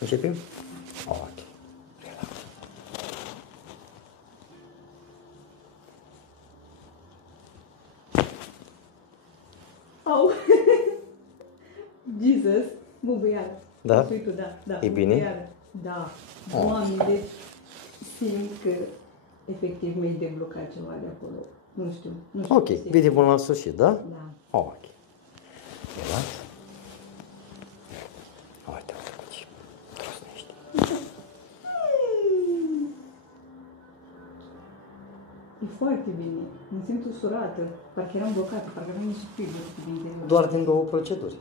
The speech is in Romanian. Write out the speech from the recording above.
Începem? Ok. Relax. Au! Jesus! Bubuială. Da? Tu, da. E bine? Bubuială. Da. Doamne, deci simt că efectiv mi-ai deblocat ceva de acolo. Nu știu. Ok, vedem până la sfârșit, da? Da. Ok. Relax. Uite, ce trosnești. E foarte bine. Mă simt usurată. Parcă eram blocată, parcă aveam niște fibri din interior. Doar din două proceduri.